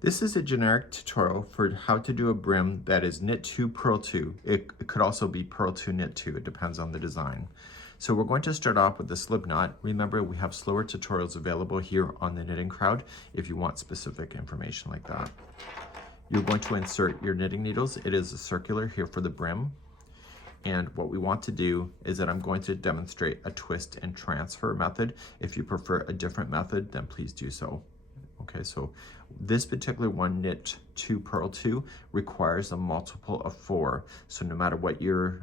This is a generic tutorial for how to do a brim that is knit 2, purl 2. It could also be purl 2, knit 2. It depends on the design. So we're going to start off with the slip knot. Remember, we have slower tutorials available here on the Knitting Crowd if you want specific information like that. You're going to insert your knitting needles. It is a circular here for the brim. And what we want to do is that I'm going to demonstrate a twist and transfer method. If you prefer a different method, then please do so. Okay, so this particular one, knit 2, purl 2, requires a multiple of 4. So no matter what your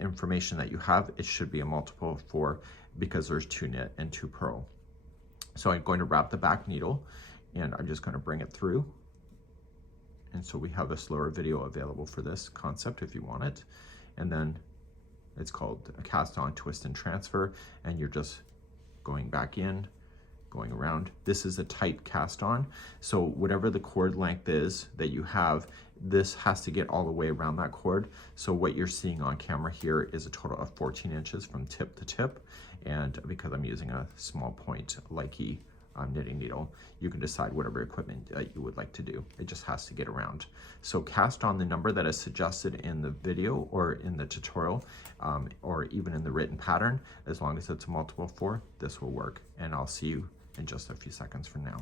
information that you have, it should be a multiple of 4 because there's 2 knit and 2 purl. So I'm going to wrap the back needle and I'm just going to bring it through. And so we have a slower video available for this concept if you want it. And then it's called a cast on, twist and transfer, and you're just going back in, going around. This is a tight cast on, so whatever the cord length is that you have, this has to get all the way around that cord. So what you're seeing on camera here is a total of 14 inches from tip to tip, and because I'm using a small point likey knitting needle, you can decide whatever equipment you would like to do. It just has to get around. So cast on the number that is suggested in the video or in the tutorial, or even in the written pattern. As long as it's a multiple of 4, this will work, and I'll see you in just a few seconds from now.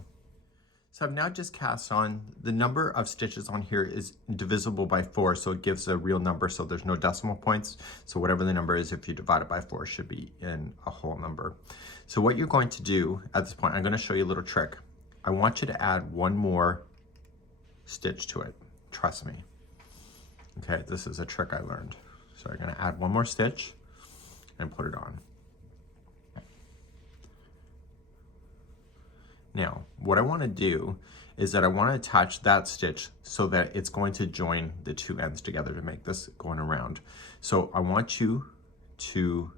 So I've now just cast on. The number of stitches on here is divisible by 4, so it gives a real number, so there's no decimal points. So whatever the number is, if you divide it by 4, it should be in a whole number. So what you're going to do at this point, I'm going to show you a little trick. I want you to add one more stitch to it. Trust me. Okay, this is a trick I learned. So I'm going to add one more stitch and put it on. Now, what I want to do is that I want to attach that stitch so that it's going to join the two ends together to make this going around. So I want you to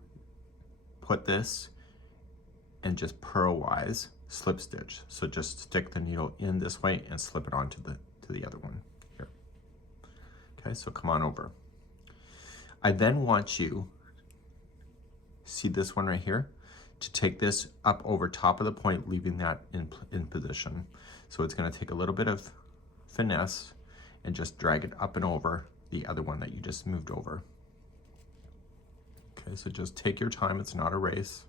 put this and just purl-wise slip stitch. So just stick the needle in this way and slip it onto the other one here. Okay, so come on over. I then want you, see this one right here? To take this up over top of the point, leaving that in position. So it's going to take a little bit of finesse and just drag it up and over the other one that you just moved over. Okay, so just take your time. It's not a race.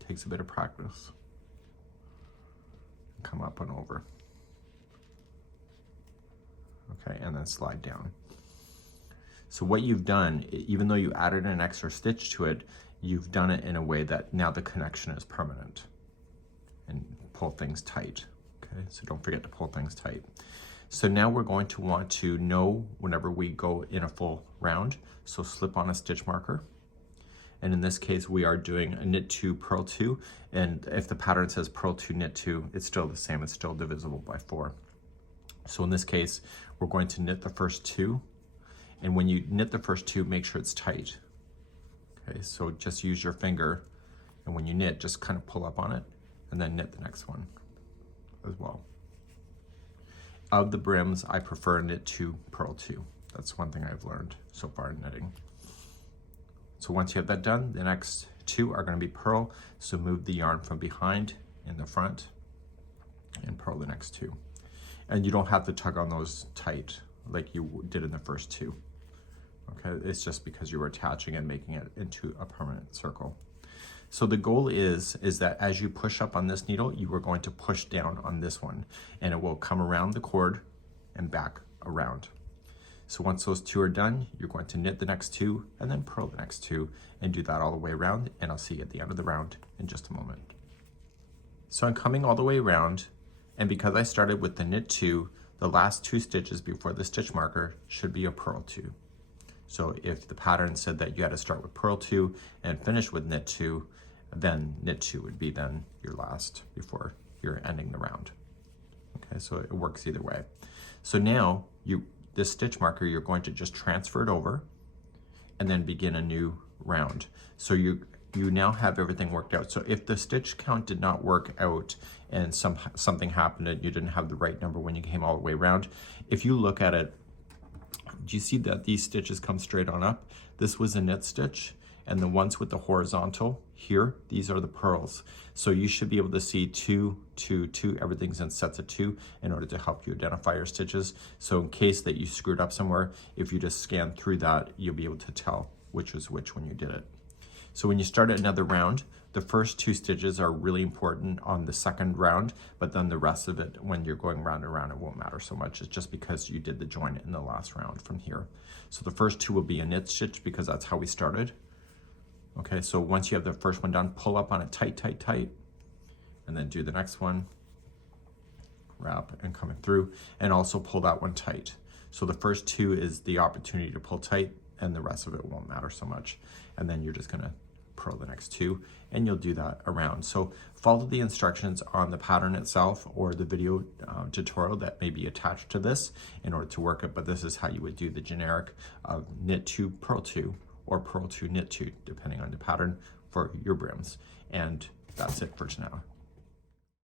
It takes a bit of practice. Come up and over. Okay, and then slide down. So what you've done, even though you added an extra stitch to it, you've done it in a way that now the connection is permanent. And pull things tight, okay? So don't forget to pull things tight. So now we're going to want to know whenever we go in a full round, so slip on a stitch marker. And in this case, we are doing a knit 2, purl 2, and if the pattern says purl 2, knit 2, it's still the same, it's still divisible by 4. So in this case, we're going to knit the first 2, and when you knit the first 2, make sure it's tight. Okay, so just use your finger, and when you knit, just kind of pull up on it, and then knit the next one as well. Of the brims, I prefer knit 2, purl 2. That's one thing I've learned so far in knitting. So once you have that done, the next 2 are going to be purl, so move the yarn from behind in the front, and purl the next 2. And you don't have to tug on those tight like you did in the first 2. Okay, it's just because you were attaching and making it into a permanent circle. So the goal is that as you push up on this needle, you are going to push down on this one, and it will come around the cord and back around. So once those 2 are done, you're going to knit the next 2 and then purl the next 2 and do that all the way around, and I'll see you at the end of the round in just a moment. So I'm coming all the way around, and because I started with the knit 2, the last 2 stitches before the stitch marker should be a purl 2. So if the pattern said that you had to start with purl 2 and finish with knit 2, then knit 2 would be then your last before you're ending the round. Okay, so it works either way. So now this stitch marker, you're going to just transfer it over and then begin a new round. So you now have everything worked out. So if the stitch count did not work out and something happened and you didn't have the right number when you came all the way around, if you look at it, do you see that these stitches come straight on up? This was a knit stitch, and the ones with the horizontal here, these are the purls. So you should be able to see 2 2, 2, everything's in sets of 2 in order to help you identify your stitches. So in case that you screwed up somewhere, if you just scan through that, you'll be able to tell which was which when you did it. So when you start another round, the first 2 stitches are really important on the second round, but then the rest of it, when you're going round and round, it won't matter so much. It's just because you did the join in the last round from here. So the first 2 will be a knit stitch because that's how we started. Okay, so once you have the first one done, pull up on it tight, tight, tight, and then do the next one, wrap and coming through, and also pull that one tight. So the first 2 is the opportunity to pull tight, and the rest of it won't matter so much. And then you're just gonna purl the next 2, and you'll do that around. So follow the instructions on the pattern itself or the video tutorial that may be attached to this in order to work it, but this is how you would do the generic of knit 2, purl 2, or purl 2, knit 2, depending on the pattern for your brims. And that's it for now.